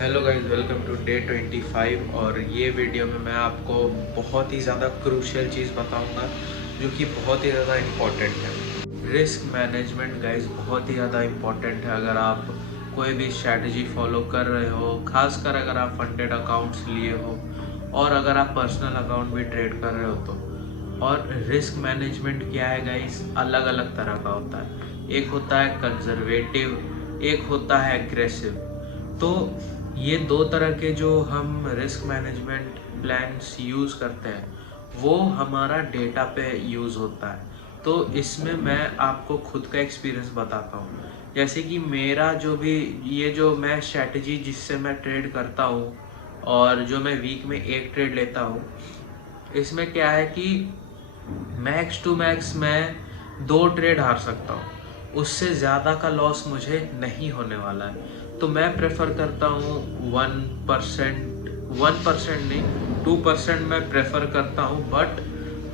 Hello guys, welcome to day 25। और ये video में मैं आपको बहुत ही ज़्यादा क्रूशियल चीज़ बताऊंगा जो कि बहुत ही ज़्यादा इम्पोर्टेंट है। रिस्क मैनेजमेंट गाइस बहुत ही ज़्यादा इम्पोर्टेंट है अगर आप कोई भी स्ट्रैटेजी फॉलो कर रहे हो, खासकर अगर आप फंडेड अकाउंट्स लिए हो और अगर आप पर्सनल अकाउंट भी ट्रेड कर रहे हो तो। और रिस्क मैनेजमेंट क्या है गाइस, अलग अलग तरह का होता है। एक होता है कंजर्वेटिव, एक होता है एग्रेसिव। तो ये दो तरह के जो हम रिस्क मैनेजमेंट प्लान्स यूज़ करते हैं वो हमारा डेटा पे यूज़ होता है। तो इसमें मैं आपको खुद का एक्सपीरियंस बताता हूँ। जैसे कि मेरा जो भी ये जो मैं स्ट्रैटेजी जिससे मैं ट्रेड करता हूँ और जो मैं वीक में एक ट्रेड लेता हूँ, इसमें क्या है कि मैक्स टू मैक्स मैं 2 ट्रेड हार सकता हूँ, उससे ज़्यादा का लॉस मुझे नहीं होने वाला है। तो मैं प्रेफर करता हूँ 1%, 1% नहीं 2% मैं प्रेफर करता हूँ। बट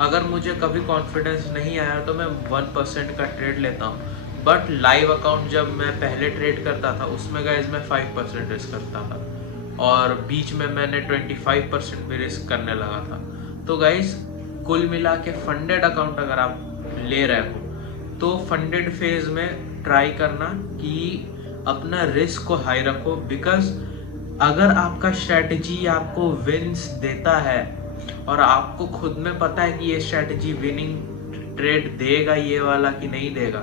अगर मुझे कभी कॉन्फिडेंस नहीं आया तो मैं 1% का ट्रेड लेता हूँ। बट लाइव अकाउंट जब मैं पहले ट्रेड करता था उसमें गाइस मैं 5% रिस्क करता था और बीच में मैंने 25% भी रिस्क करने लगा था। तो गाइस कुल मिला के फंडेड अकाउंट अगर आप ले रहे हो तो फंडेड फेज में ट्राई करना कि अपना रिस्क को हाई रखो। बिकॉज अगर आपका स्ट्रैटेजी आपको विंस देता है और आपको खुद में पता है कि ये स्ट्रैटेजी विनिंग ट्रेड देगा ये वाला कि नहीं देगा,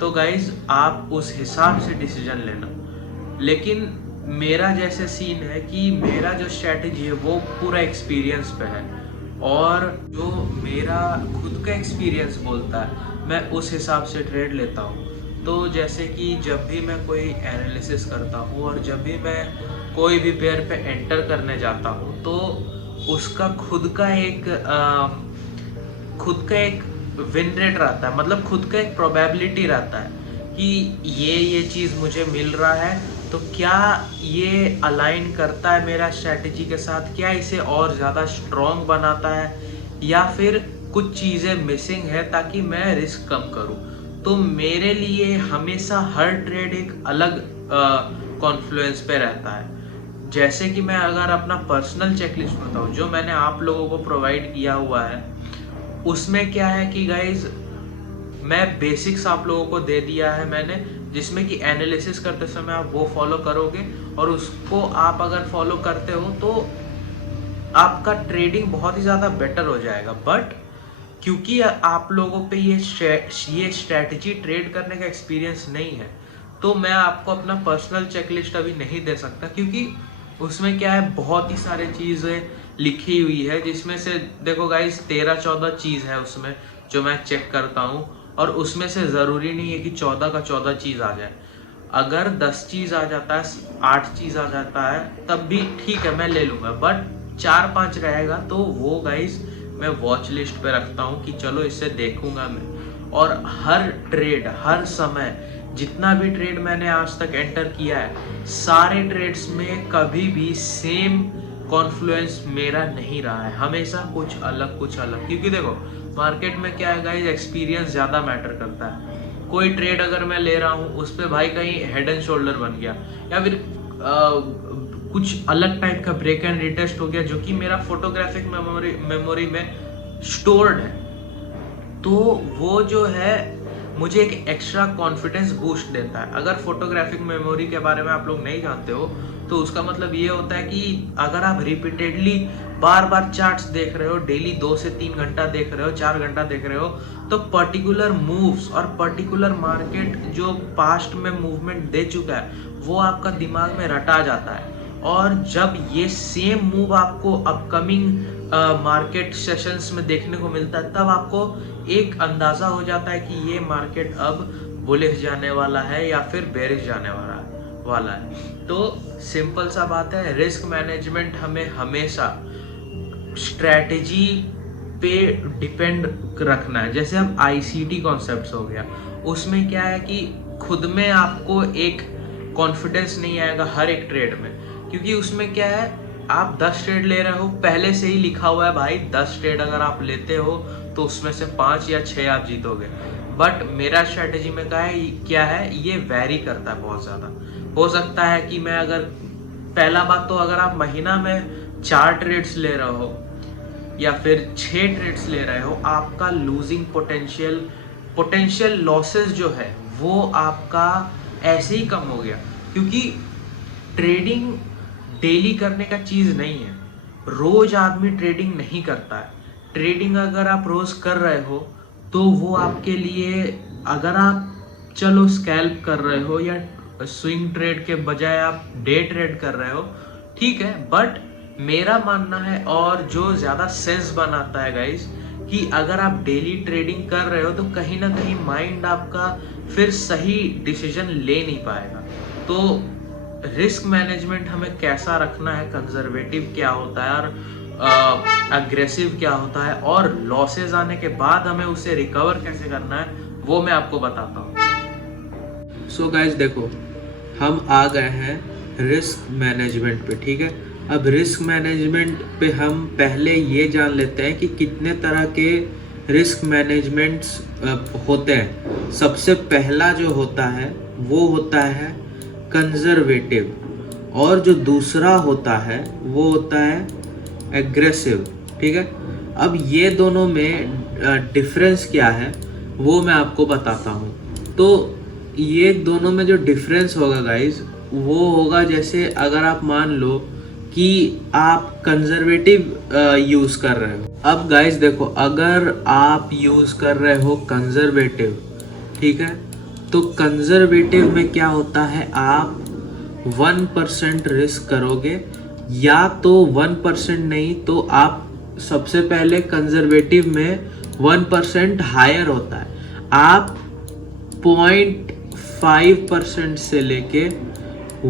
तो गाइज आप उस हिसाब से डिसीजन लेना। लेकिन मेरा जैसे सीन है कि मेरा जो स्ट्रैटेजी है वो पूरा एक्सपीरियंस पे है और जो मेरा खुद का एक्सपीरियंस बोलता है मैं उस हिसाब से ट्रेड लेता हूँ। तो जैसे कि जब भी मैं कोई एनालिसिस करता हूँ और जब भी मैं कोई भी पेयर पे एंटर करने जाता हूँ तो उसका खुद का एक विन रेट रहता है, मतलब खुद का एक प्रोबेबिलिटी रहता है कि ये चीज़ मुझे मिल रहा है तो क्या ये अलाइन करता है मेरा स्ट्रैटेजी के साथ, क्या इसे और ज़्यादा स्ट्रॉन्ग बनाता है या फिर कुछ चीज़ें मिसिंग है ताकि मैं रिस्क कम करूं। तो मेरे लिए हमेशा हर ट्रेड एक अलग कॉन्फ्लुएंस पे रहता है। जैसे कि मैं अगर अपना पर्सनल चेकलिस्ट बताऊं जो मैंने आप लोगों को प्रोवाइड किया हुआ है, उसमें क्या है कि गाइज मैं बेसिक्स आप लोगों को दे दिया है मैंने, जिसमें कि एनालिसिस करते समय आप वो फॉलो करोगे और उसको आप अगर फॉलो करते हो तो आपका ट्रेडिंग बहुत ही ज़्यादा बेटर हो जाएगा। बट क्योंकि आप लोगों पे ये स्ट्रैटेजी ट्रेड करने का एक्सपीरियंस नहीं है तो मैं आपको अपना पर्सनल चेकलिस्ट अभी नहीं दे सकता, क्योंकि उसमें क्या है बहुत ही सारी चीज़ें लिखी हुई है जिसमें से देखो गाइस 13-14 चीज़ है उसमें जो मैं चेक करता हूँ और उसमें से ज़रूरी नहीं है कि 14 का 14 चीज़ आ जाए। अगर 10 चीज़ आ जाता है, 8 चीज़ आ जाता है तब भी ठीक है मैं ले लूँगा। बट 4-5 रहेगा तो वो गाइस मैं वॉच लिस्ट पे रखता हूँ कि चलो इससे देखूंगा मैं। और हर ट्रेड हर समय जितना भी ट्रेड मैंने आज तक एंटर किया है सारे ट्रेड्स में कभी भी सेम कॉन्फ्लुएंस मेरा नहीं रहा है, हमेशा कुछ अलग कुछ अलग। क्योंकि देखो मार्केट में क्या है गाइस, एक्सपीरियंस ज़्यादा मैटर करता है। कोई ट्रेड अगर मैं ले रहा हूँ उस पर भाई कहीं हेड एंड शोल्डर बन गया या फिर कुछ अलग टाइप का ब्रेक एंड रिटेस्ट हो गया जो कि मेरा फोटोग्राफिक मेमोरी में स्टोर्ड है, तो वो जो है मुझे एक एक्स्ट्रा कॉन्फिडेंस बूस्ट देता है। अगर फोटोग्राफिक मेमोरी के बारे में आप लोग नहीं जानते हो तो उसका मतलब ये होता है कि अगर आप रिपीटेडली बार बार चार्ट्स देख रहे हो, डेली 2 से 3 घंटा देख रहे हो, 4 घंटा देख रहे हो, तो पर्टिकुलर मूव्स और पर्टिकुलर मार्केट जो पास्ट में मूवमेंट दे चुका है वो आपका दिमाग में रटा जाता है। और जब ये सेम मूव आपको अपकमिंग मार्केट सेशंस में देखने को मिलता है तब आपको एक अंदाजा हो जाता है कि ये मार्केट अब बुलिश जाने वाला है या फिर बेरिश जाने वाला है। तो सिंपल सा बात है, रिस्क मैनेजमेंट हमें हमेशा स्ट्रैटेजी पे डिपेंड रखना है। जैसे अब आईसीटी कॉन्सेप्ट्स हो गया, उसमें क्या है कि खुद में आपको एक कॉन्फिडेंस नहीं आएगा हर एक ट्रेड में, क्योंकि उसमें क्या है आप 10 ट्रेड ले रहे हो, पहले से ही लिखा हुआ है भाई 10 ट्रेड अगर आप लेते हो तो उसमें से 5 या 6 आप जीतोगे। बट मेरा स्ट्रैटेजी में क्या है ये वेरी करता है बहुत ज़्यादा। हो सकता है कि मैं अगर पहला बात तो अगर आप महीना में 4 ट्रेड्स ले रहे हो या फिर 6 ट्रेड्स ले रहे हो, आपका लूजिंग पोटेंशियल लॉसेस जो है वो आपका ऐसे ही कम हो गया। क्योंकि ट्रेडिंग डेली करने का चीज़ नहीं है, रोज आदमी ट्रेडिंग नहीं करता है। ट्रेडिंग अगर आप रोज कर रहे हो तो वो आपके लिए, अगर आप चलो स्कैल्प कर रहे हो या स्विंग ट्रेड के बजाय आप डे ट्रेड कर रहे हो, ठीक है, बट मेरा मानना है और जो ज़्यादा सेंस बनाता है गाइस, कि अगर आप डेली ट्रेडिंग कर रहे हो तो कहीं ना कहीं माइंड आपका फिर सही डिसीजन ले नहीं पाएगा। तो रिस्क मैनेजमेंट हमें कैसा रखना है, कंजर्वेटिव क्या होता है और अग्रेसिव क्या होता है, और लॉसेस आने के बाद हमें उसे रिकवर कैसे करना है, वो मैं आपको बताता हूँ। सो गाइस देखो, हम आ गए हैं रिस्क मैनेजमेंट पे, ठीक है। अब रिस्क मैनेजमेंट पे हम पहले ये जान लेते हैं कि कितने तरह के रिस्क मैनेजमेंट्स होते हैं। सबसे पहला जो होता है वो होता है कंजर्वेटिव, और जो दूसरा होता है वो होता है एग्रेसिव, ठीक है। अब ये दोनों में डिफरेंस क्या है वो मैं आपको बताता हूँ। तो ये दोनों में जो डिफरेंस होगा गाइज, वो होगा जैसे अगर आप मान लो कि आप कंजर्वेटिव यूज़ कर रहे हो। अब गाइज देखो, अगर आप यूज़ कर रहे हो कंजर्वेटिव, ठीक है, तो कंजर्वेटिव में क्या होता है, आप 1% रिस्क करोगे, या तो 1% नहीं तो आप सबसे पहले कंजर्वेटिव में 1% हायर होता है, आप 0.5% से लेके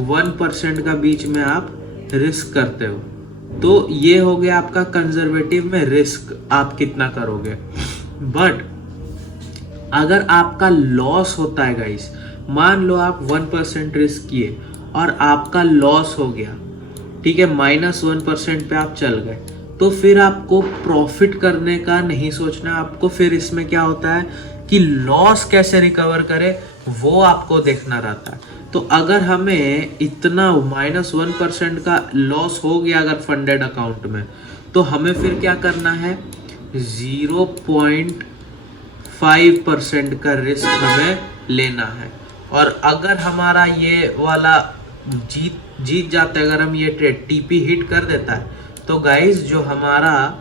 1% का बीच में आप रिस्क करते हो। तो ये हो गया आपका कंजर्वेटिव में रिस्क आप कितना करोगे। बट अगर आपका लॉस होता है गाइस, मान लो आप 1% रिस्क किए और आपका लॉस हो गया, ठीक है, -1% पे आप चल गए, तो फिर आपको प्रॉफिट करने का नहीं सोचना। आपको फिर इसमें क्या होता है कि लॉस कैसे रिकवर करे वो आपको देखना रहता है। तो अगर हमें इतना -1% का लॉस हो गया अगर फंडेड अकाउंट में, तो हमें फिर क्या करना है, 0.5% का रिस्क हमें लेना है। और अगर हमारा ये वाला जीत जाता है, अगर हम ये ट्रेड टीपी हिट कर देता है, तो गाइस जो हमारा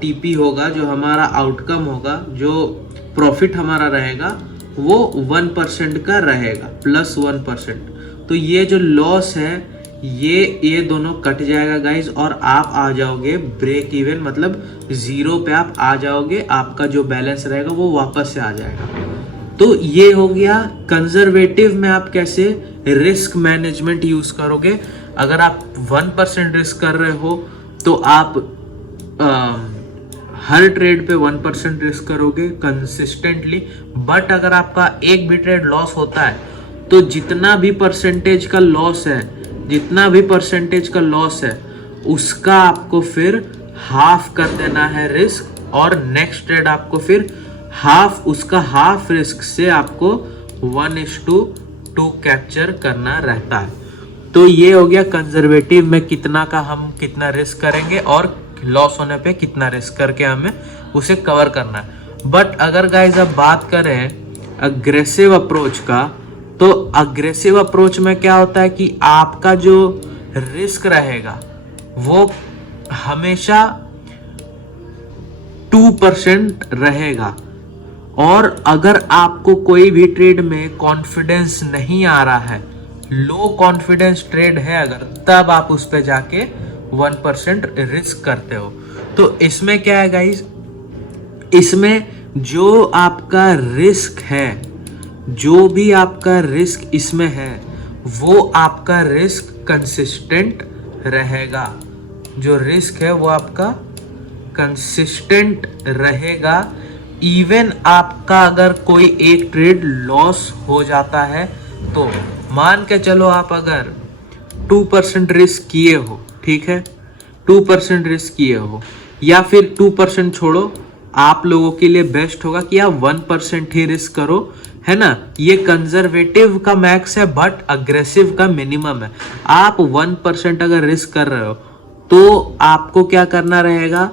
टीपी होगा, जो हमारा आउटकम होगा, जो प्रॉफिट हमारा रहेगा वो 1% का रहेगा, +1%। तो ये जो लॉस है ये दोनों कट जाएगा गाइज, और आप आ जाओगे ब्रेक इवन, मतलब 0 पे आप आ जाओगे, आपका जो बैलेंस रहेगा वो वापस से आ जाएगा। तो ये हो गया कंजर्वेटिव में आप कैसे रिस्क मैनेजमेंट यूज करोगे। अगर आप 1% रिस्क कर रहे हो तो आप हर ट्रेड पे 1% रिस्क करोगे कंसिस्टेंटली। बट अगर आपका एक भी ट्रेड लॉस होता है तो जितना भी परसेंटेज का लॉस है उसका आपको फिर हाफ कर देना है रिस्क, और नेक्स्ट ट्रेड आपको फिर हाफ रिस्क से आपको 1:2 कैप्चर करना रहता है। तो ये हो गया कंजर्वेटिव में हम कितना रिस्क करेंगे और लॉस होने पे कितना रिस्क करके हमें उसे कवर करना है। बट अगर गाइज अब बात करें अग्रेसिव अप्रोच का, तो अग्रेसिव अप्रोच में क्या होता है कि आपका जो रिस्क रहेगा वो हमेशा 2% रहेगा, और अगर आपको कोई भी ट्रेड में कॉन्फिडेंस नहीं आ रहा है, लो कॉन्फिडेंस ट्रेड है अगर, तब आप उस पे जाके 1% रिस्क करते हो। तो इसमें क्या है गाइस, इसमें जो आपका रिस्क है, जो भी आपका रिस्क इसमें है, वो आपका रिस्क कंसिस्टेंट रहेगा। जो रिस्क है वो आपका कंसिस्टेंट रहेगा। इवन आपका अगर कोई एक ट्रेड लॉस हो जाता है, तो मान के चलो आप अगर 2% रिस्क किए हो, ठीक है, 2% रिस्क किए हो, या फिर 2% छोड़ो, आप लोगों के लिए बेस्ट होगा कि आप 1% ही रिस्क करो, है ना, ये कंजर्वेटिव का मैक्स है बट अग्रेसिव का मिनिमम है। आप 1% अगर रिस्क कर रहे हो तो आपको क्या करना रहेगा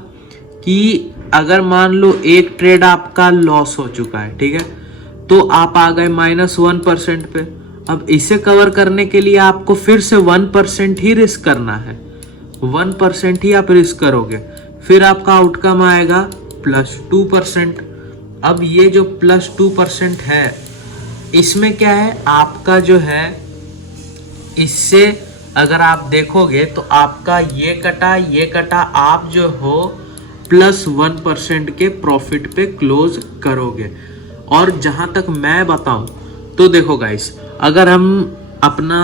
कि अगर मान लो एक ट्रेड आपका लॉस हो चुका है, ठीक है, तो आप आ गए -1% पे। अब इसे कवर करने के लिए आपको फिर से 1% ही रिस्क करना है, 1% ही आप रिस्क करोगे, फिर आपका आउटकम आएगा +2%। अब ये जो +2% है, इसमें क्या है आपका जो है, इससे अगर आप देखोगे तो आपका ये कटा, आप जो हो +1% के प्रॉफिट पे क्लोज करोगे। और जहां तक मैं बताऊं तो देखो गाइस, अगर हम अपना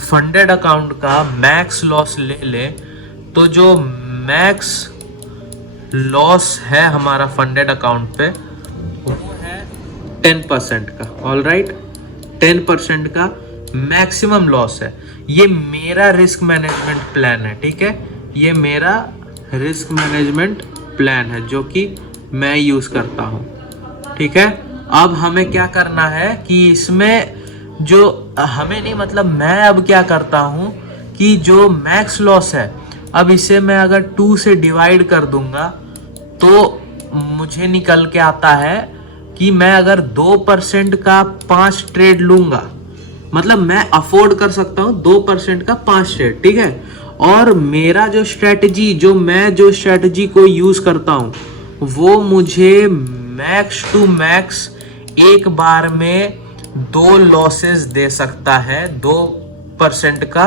फंडेड अकाउंट का मैक्स लॉस ले लें तो जो मैक्स लॉस है हमारा फंडेड अकाउंट पे वो है 10% का। ऑल राइट, 10% का मैक्सिमम लॉस है। ये मेरा रिस्क मैनेजमेंट प्लान है, ठीक है, ये मेरा रिस्क मैनेजमेंट प्लान है जो कि मैं यूज करता हूँ, ठीक है। अब हमें क्या करना है कि इसमें जो हमें नहीं, मतलब मैं अब क्या करता हूँ कि जो मैक्स लॉस है, अब इसे मैं अगर 2 से डिवाइड कर दूंगा तो मुझे निकल के आता है कि मैं अगर 2% का 5 ट्रेड लूंगा, मतलब मैं अफोर्ड कर सकता हूँ 2% का 5 ट्रेड, ठीक है। और मेरा जो स्ट्रेटजी, जो स्ट्रेटजी को यूज करता हूँ वो मुझे मैक्स टू मैक्स एक बार में 2 लॉसेस दे सकता है, 2% का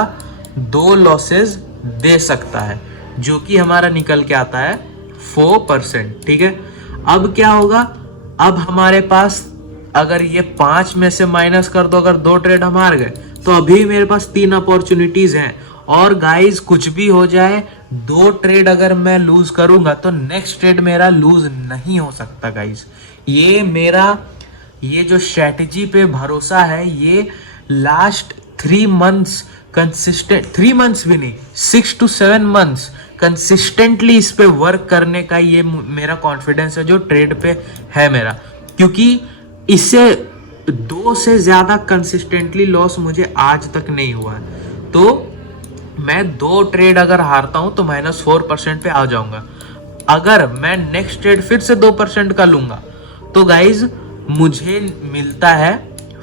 2 लॉसेस दे सकता है, जो कि हमारा निकल के आता है 4%, ठीक है। अब क्या होगा, अब हमारे पास अगर ये 5 में से माइनस कर दो, अगर 2 ट्रेड हम हार गए तो अभी मेरे पास 3 अपॉर्चुनिटीज हैं। और गाइस कुछ भी हो जाए, 2 ट्रेड अगर मैं लूज करूंगा तो नेक्स्ट ट्रेड मेरा लूज नहीं हो सकता गाइस। ये मेरा ये जो स्ट्रेटजी पे भरोसा है, ये लास्ट 3 मंथ्स कंसिस्टेंट, 3 मंथ्स भी नहीं, 6 to 7 मंथ्स कंसिस्टेंटली इस पे वर्क करने का ये मेरा कॉन्फिडेंस है जो ट्रेड पे है मेरा, क्योंकि इससे 2 से ज्यादा कंसिस्टेंटली लॉस मुझे आज तक नहीं हुआ है। तो मैं 2 ट्रेड अगर हारता हूं तो -4% पे आ जाऊंगा। अगर मैं नेक्स्ट ट्रेड फिर से 2% का लूंगा तो गाइज मुझे मिलता है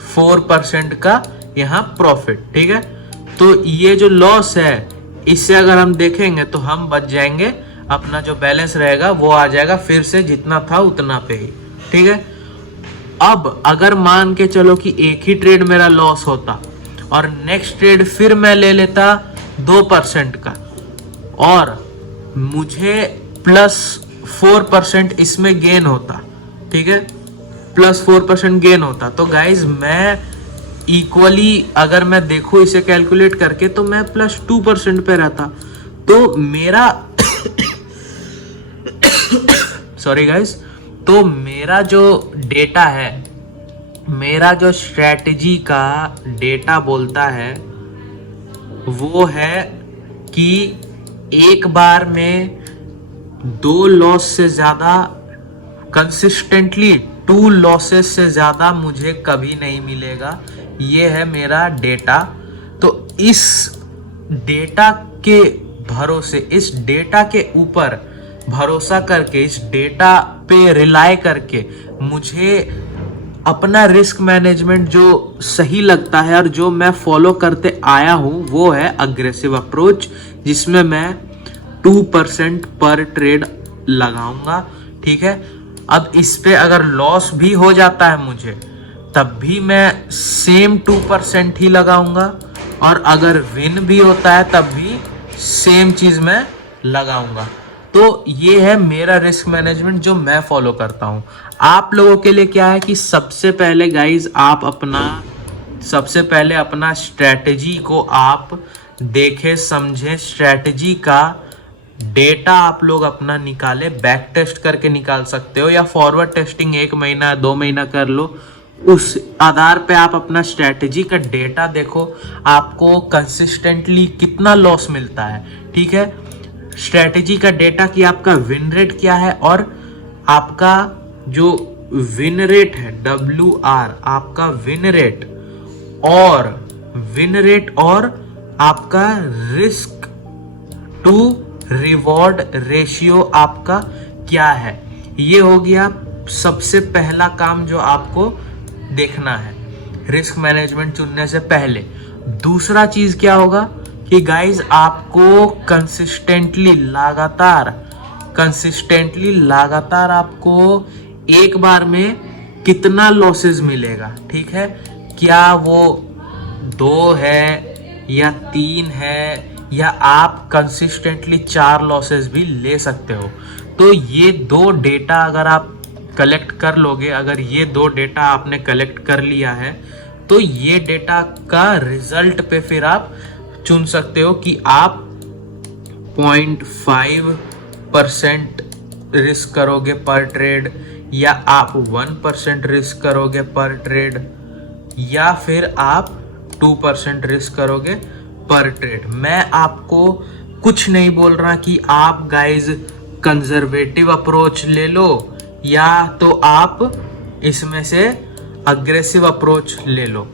4% का यहाँ प्रॉफिट, ठीक है। तो ये जो लॉस है इससे अगर हम देखेंगे तो हम बच जाएंगे, अपना जो बैलेंस रहेगा वो आ जाएगा फिर से जितना था उतना पे ही, ठीक है। अब अगर मान के चलो कि एक ही ट्रेड मेरा लॉस होता और नेक्स्ट ट्रेड फिर मैं ले लेता 2% का और मुझे +4% इसमें गेन होता, ठीक है, +4% गेन होता, तो गाइज मैं इक्वली अगर मैं देखूं इसे कैलकुलेट करके तो मैं +2% पे रहता। तो मेरा सॉरी गाइज, तो मेरा जो डेटा है, मेरा जो स्ट्रेटजी का डेटा बोलता है वो है कि एक बार में 2 लॉस से ज्यादा, कंसिस्टेंटली 2 लॉसेस से ज्यादा मुझे कभी नहीं मिलेगा। ये है मेरा डेटा। तो इस डेटा के भरोसे, इस डेटा के ऊपर भरोसा करके, इस डेटा पे रिलाय करके मुझे अपना रिस्क मैनेजमेंट जो सही लगता है और जो मैं फॉलो करते आया हूं वो है अग्रेसिव अप्रोच, जिसमें मैं 2% पर ट्रेड लगाऊंगा, ठीक है। अब इस पे अगर लॉस भी हो जाता है मुझे तब भी मैं सेम 2% ही लगाऊंगा, और अगर विन भी होता है तब भी सेम चीज मैं लगाऊंगा। तो ये है मेरा रिस्क मैनेजमेंट जो मैं फॉलो करता हूं। आप लोगों के लिए क्या है कि सबसे पहले गाइज आप सबसे पहले अपना स्ट्रेटजी को आप देखें समझें, स्ट्रेटजी का डेटा आप लोग अपना निकाले, बैक टेस्ट करके निकाल सकते हो या फॉरवर्ड टेस्टिंग 1 महीना 2 महीना कर लो, उस आधार पे आप अपना स्ट्रेटजी का डेटा देखो, आपको कंसिस्टेंटली कितना लॉस मिलता है, ठीक है। स्ट्रेटजी का डेटा कि आपका विन रेट क्या है और आपका जो विन रेट है, WR आपका विन रेट, और विन रेट और आपका रिस्क टू रिवॉर्ड रेशियो आपका क्या है, ये हो गया सबसे पहला काम जो आपको देखना है रिस्क मैनेजमेंट चुनने से पहले। दूसरा चीज क्या होगा कि गाइज आपको कंसिस्टेंटली लगातार आपको एक बार में कितना लॉसेस मिलेगा, ठीक है, क्या वो 2 है या 3 है, या आप कंसिस्टेंटली 4 लॉसेस भी ले सकते हो। तो ये 2 डेटा अगर आप कलेक्ट कर लोगे, अगर ये 2 डेटा आपने कलेक्ट कर लिया है, तो ये डेटा का रिजल्ट पे फिर आप चुन सकते हो कि आप 0.5% रिस्क करोगे पर ट्रेड, या आप 1% रिस्क करोगे पर ट्रेड, या फिर आप 2% रिस्क करोगे पर ट्रेड। मैं आपको कुछ नहीं बोल रहा कि आप गाइज कंजर्वेटिव अप्रोच ले लो या तो आप इसमें से अग्रेसिव अप्रोच ले लो।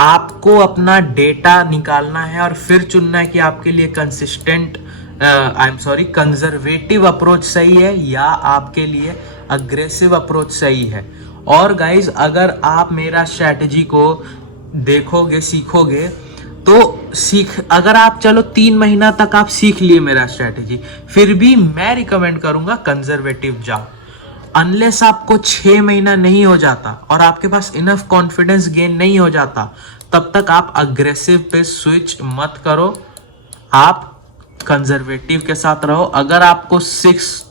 आपको अपना डेटा निकालना है और फिर चुनना है कि आपके लिए कंजर्वेटिव अप्रोच सही है या आपके लिए अग्रेसिव अप्रोच सही है। और गाइज अगर आप मेरा स्ट्रैटेजी को देखोगे, सीखोगे, तो अगर आप चलो 3 महीना तक आप सीख लिए मेरा स्ट्रैटेजी, फिर भी मैं रिकमेंड करूंगा कंजर्वेटिव जाओ। अनलेस आपको 6 महीना नहीं हो जाता और आपके पास इनफ कॉन्फिडेंस गेन नहीं हो जाता, तब तक आप अग्रेसिव पे स्विच मत करो, आप कंजर्वेटिव के साथ रहो। अगर आपको 6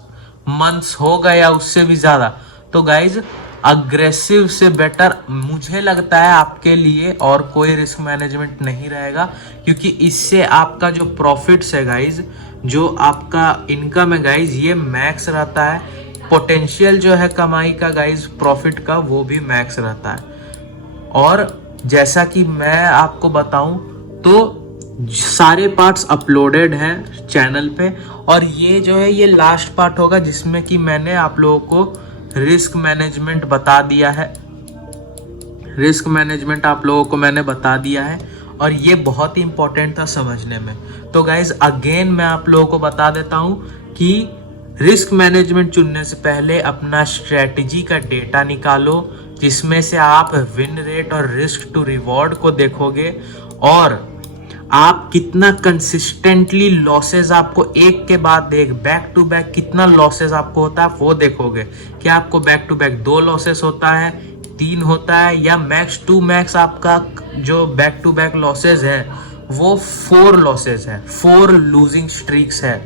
मंथ्स हो गए या उससे भी ज्यादा, तो गाइज अग्रेसिव से बेटर मुझे लगता है आपके लिए और कोई रिस्क मैनेजमेंट नहीं रहेगा, क्योंकि इससे आपका जो प्रॉफिट्स है गाइज, जो आपका इनकम है गाइज, ये मैक्स रहता है। पोटेंशियल जो है कमाई का गाइज, प्रॉफिट का, वो भी मैक्स रहता है। और जैसा कि मैं आपको बताऊं तो सारे पार्ट्स अपलोडेड हैं चैनल पे, और ये जो है ये लास्ट पार्ट होगा जिसमें कि मैंने आप लोगों को रिस्क मैनेजमेंट बता दिया है। रिस्क मैनेजमेंट आप लोगों को मैंने बता दिया है और ये बहुत ही इंपॉर्टेंट था समझने में। तो गाइज अगेन मैं आप लोगों को बता देता हूं कि रिस्क मैनेजमेंट चुनने से पहले अपना स्ट्रेटजी का डेटा निकालो, जिसमें से आप विन रेट और रिस्क टू रिवॉर्ड को देखोगे, और आप कितना कंसिस्टेंटली लॉसेस आपको एक के बाद बैक टू बैक कितना लॉसेस आपको होता है वो देखोगे। क्या आपको बैक टू बैक 2 लॉसेस होता है, 3 होता है, या मैक्स टू मैक्स आपका जो बैक टू बैक लॉसेस है वो 4 लॉसेस है, 4 लूजिंग स्ट्रीक्स है,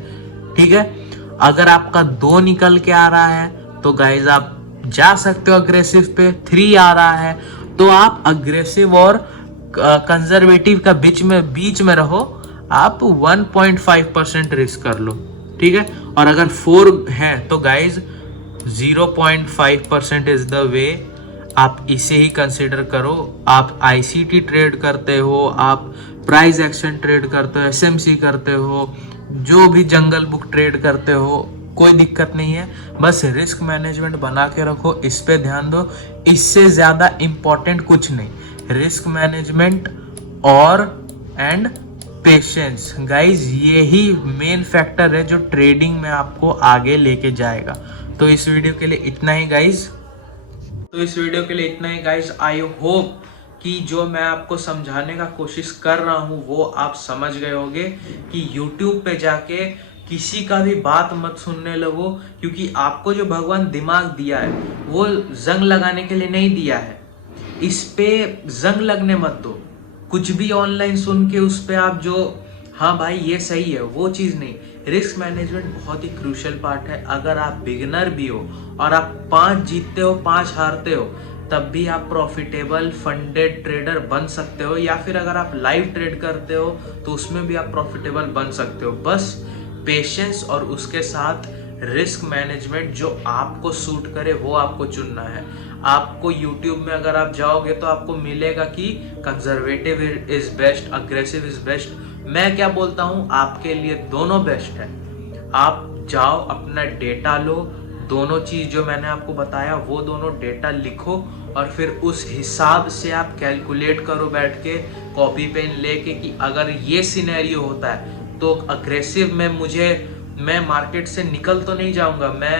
ठीक है। अगर आपका 2 निकल के आ रहा है तो गाइज आप जा सकते हो अग्रेसिव पे, 3 आ रहा है तो आप अग्रेसिव और कंजर्वेटिव का बीच में रहो, आप 1.5% रिस्क कर लो, ठीक है। और अगर 4 है तो गाइज 0.5% इज द वे, आप इसे ही कंसिडर करो। आप ICT ट्रेड करते हो, आप प्राइस एक्शन ट्रेड करते हो, SMC करते हो, जो भी जंगल बुक ट्रेड करते हो, कोई दिक्कत नहीं है, बस रिस्क मैनेजमेंट बना के रखो, इस पे ध्यान दो। इससे ज्यादा इंपॉर्टेंट कुछ नहीं, रिस्क मैनेजमेंट और एंड पेशेंस गाइज, यही मेन फैक्टर है जो ट्रेडिंग में आपको आगे लेके जाएगा। तो इस वीडियो के लिए इतना ही गाइज। आई होप कि जो मैं आपको समझाने का कोशिश कर रहा हूँ वो आप समझ गए होंगे कि YouTube पे जाके किसी का भी बात मत सुनने लगो, क्योंकि आपको जो भगवान दिमाग दिया है वो जंग लगाने के लिए नहीं दिया है। इस पे जंग लगने मत दो। कुछ भी ऑनलाइन सुन के उस पे आप जो हाँ भाई ये सही है, वो चीज़ नहीं। रिस्क मैनेजमेंट बहुत ही क्रूशियल पार्ट है। अगर आप बिगिनर भी हो और आप 5 जीतते हो 5 हारते हो, तब भी आप प्रॉफिटेबल फंडेड ट्रेडर बन सकते हो, या फिर अगर आप लाइव ट्रेड करते हो तो उसमें भी आप प्रॉफिटेबल बन सकते हो। बस पेशेंस और उसके साथ रिस्क मैनेजमेंट जो आपको सूट करे वो आपको चुनना है। आपको YouTube में अगर आप जाओगे तो आपको मिलेगा कि conservative is best, aggressive is best. मैं क्या बोलता हूँ, आपके लिए दोनों बेस्ट है। आप जाओ, अपना डेटा लो, दोनों चीज़ जो मैंने आपको बताया वो दोनों डेटा लिखो और फिर उस हिसाब से आप कैलकुलेट करो बैठ के कॉपी पेन लेके कि अगर ये सिनेरियो होता है तो अग्रेसिव में मैं मार्केट से निकल तो नहीं जाऊंगा, मैं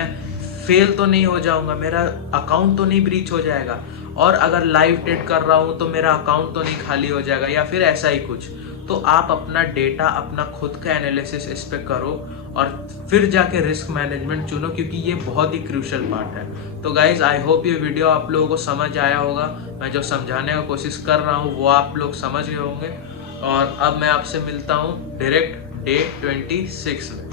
फेल तो नहीं हो जाऊंगा, मेरा अकाउंट तो नहीं ब्रीच हो जाएगा, और अगर लाइव ट्रेड कर रहा हूं तो मेरा अकाउंट तो नहीं खाली हो जाएगा, या फिर ऐसा ही कुछ। तो आप अपना डेटा, अपना खुद का एनालिसिस इस पे करो और फिर जाके रिस्क मैनेजमेंट चुनो, क्योंकि ये बहुत ही क्रूशियल पार्ट है। तो गाइज आई होप ये वीडियो आप लोगों को समझ आया होगा। मैं जो समझाने का कोशिश कर रहा हूँ वो आप लोग समझ गए होंगे। और अब मैं आपसे मिलता हूँ डायरेक्ट डे 26 में।